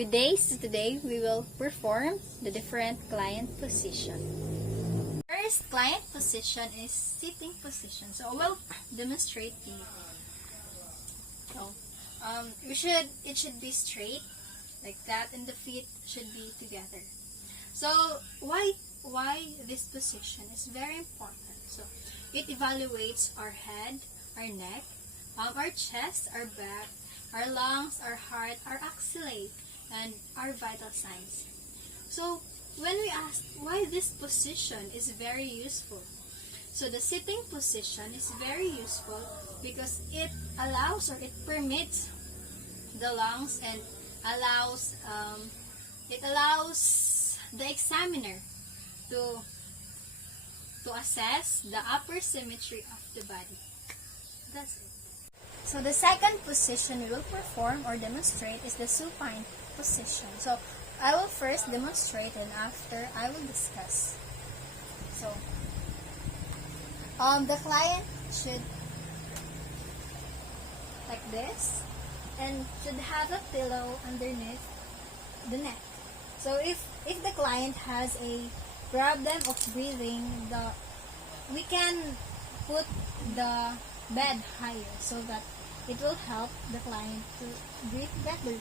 Good day. So today we will perform the different client position. First client position is sitting position. So I will demonstrate to you. So, it should be straight like that, and the feet should be together. So why this position is very important? So it evaluates our head, our neck, our chest, our back, our lungs, our heart, our axillate, and our vital signs. So when we ask why this position is very useful, so the sitting position is very useful because it allows, or it permits the lungs, and allows the examiner to assess the upper symmetry of the body. That's it. So the second position we will perform or demonstrate is the supine position. So I will first demonstrate, and after I will discuss. So the client should like this, and should have a pillow underneath the neck. So if the client has a problem of breathing, we can put the bed higher so that it will help the client to breathe better.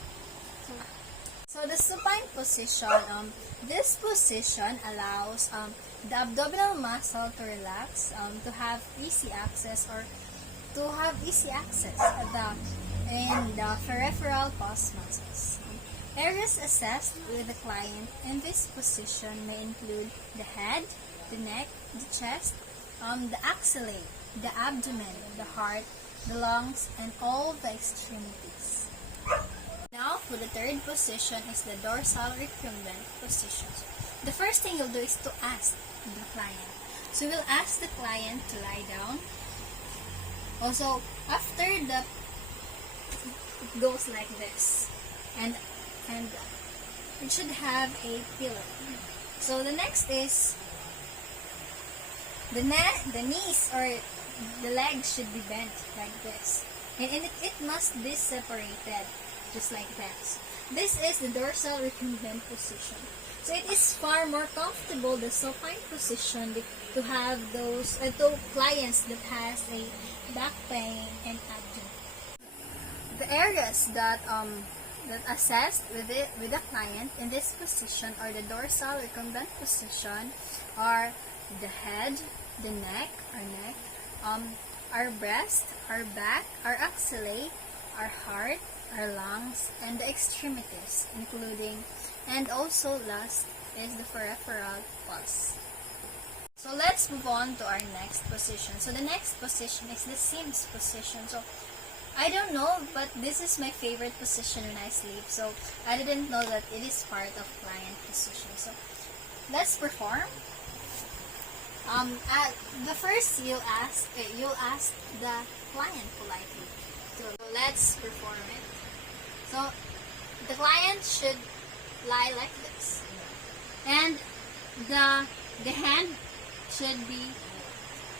So the supine position, this position allows the abdominal muscle to relax, to have easy access in the peripheral pulse muscles. Areas assessed with the client in this position may include the head, the neck, the chest, the axillate, the abdomen, the heart, the lungs, and all the extremities. Now, for the third position is the dorsal recumbent position. The first thing you'll do is to ask the client. So we'll ask the client to lie down. Also, after it goes like this, and it should have a pillow. So the next is the knees or the legs should be bent like this, and it must be separated just like that. This is the dorsal recumbent position. So it is far more comfortable, the supine position, to have those to clients that has a back pain and abdomen. The areas that assessed with the client in this position, or the dorsal recumbent position, are the head, the neck, our breast, our back, our axillate, our heart, our lungs, and the extremities, including, and also last is the peripheral pulse. So let's move on to our next position. So the next position is the Sims position. So I don't know, but this is my favorite position when I sleep. So I didn't know that it is part of client position. So let's perform. The first you'll ask the client politely. So let's perform it. So the client should lie like this, and the hand should be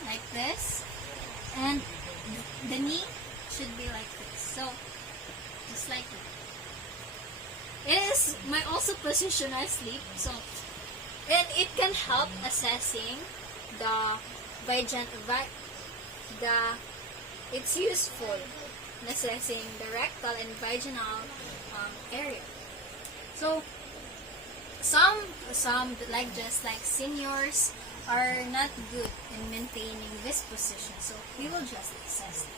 like this, and the knee should be like this. So just like that. It is my also position I sleep. So, and it can help assessing it's useful in assessing the rectal and vaginal area. So some just like seniors are not good in maintaining this position, so we will just assess it.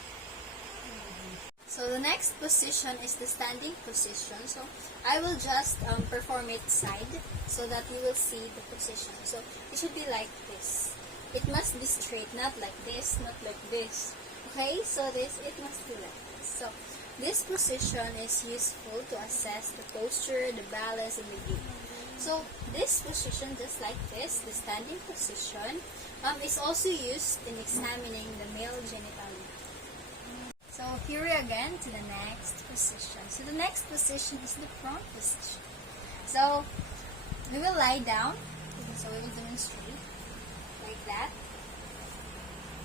So the next position is the standing position. So I will just perform it side so that you will see the position. So it should be like this. It must be straight, not like this, not like this. Okay, so it must be like this. So this position is useful to assess the posture, the balance, and the gait. So this position, just like this, the standing position, is also used in examining the male genitalia. So here we are again to the next position. So the next position is the prone position. So we will lie down. So we will demonstrate like that.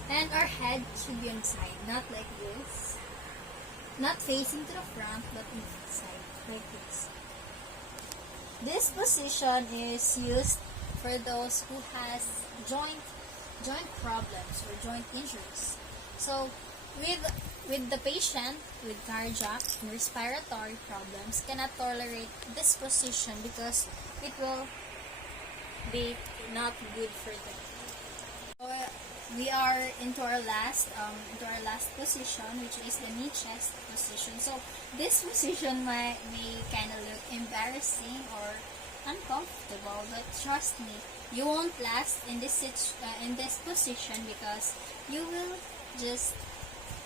And our head should be on the side, not like this. Not facing to the front, but on the side, like this. This position is used for those who has joint problems or joint injuries. So with the patient with cardiac and respiratory problems cannot tolerate this position because it will be not good for them. So, we are into our last position, which is the knee chest position. So this position may kind of look embarrassing or uncomfortable, but trust me, you won't last in this position because you will just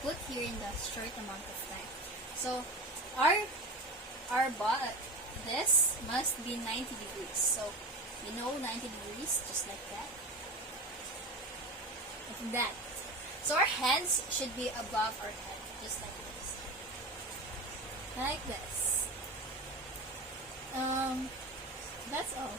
put here in the short amount of time. So our butt, this must be 90 degrees. So 90 degrees, just like that. Like that. So our hands should be above our head, just like this. Like this. That's all.